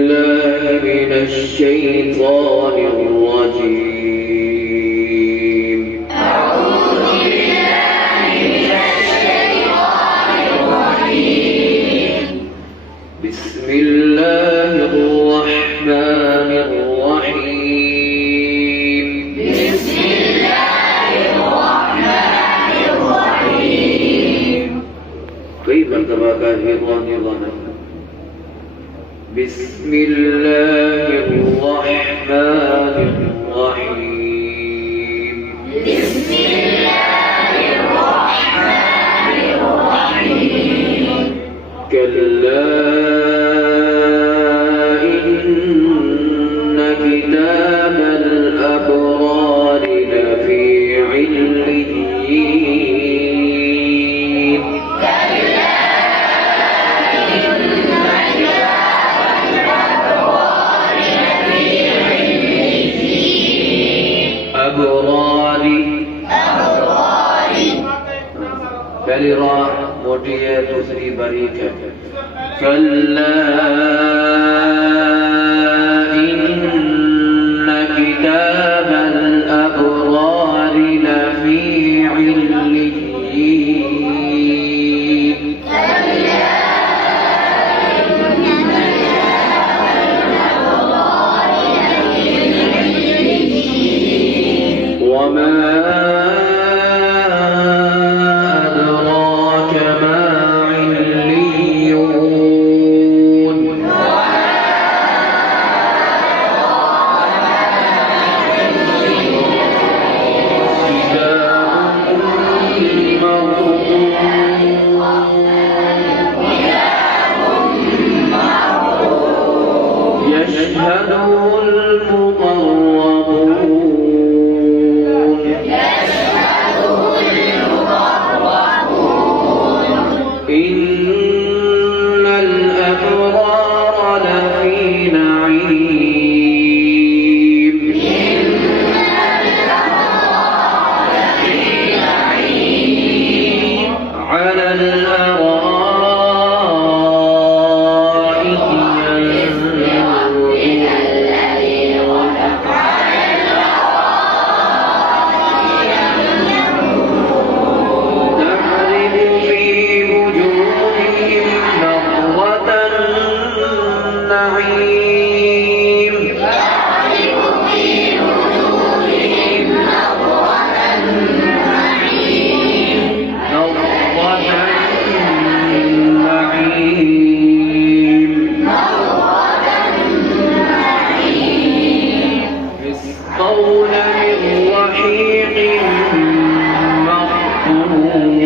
الله من الشيطان الرجيم. أعوذ بالله من الشيطان الرجيم. بسم الله الرحمن الرحيم. بسم الله الرحمن الرحيم. كيف تبقى هضانا بسم الله الرحمن الرحيم. بسم الله الرحمن الرحيم. كلا إن كتاب الأبرار لفي عليين. أبرار كالرا موتية تسري بريكة. كلا إن كتاب الأبرار لفي عليين. وما أدراك ما عليون. كتاب مرقوم يشهده المقربون. إن الأبرار لفي نعيم. على الأرائك ينظرون. تعرف في وجوههم نضرة النعيم. نضرة النعيم. يسقون من رحيق مختوم.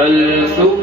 هل ثوب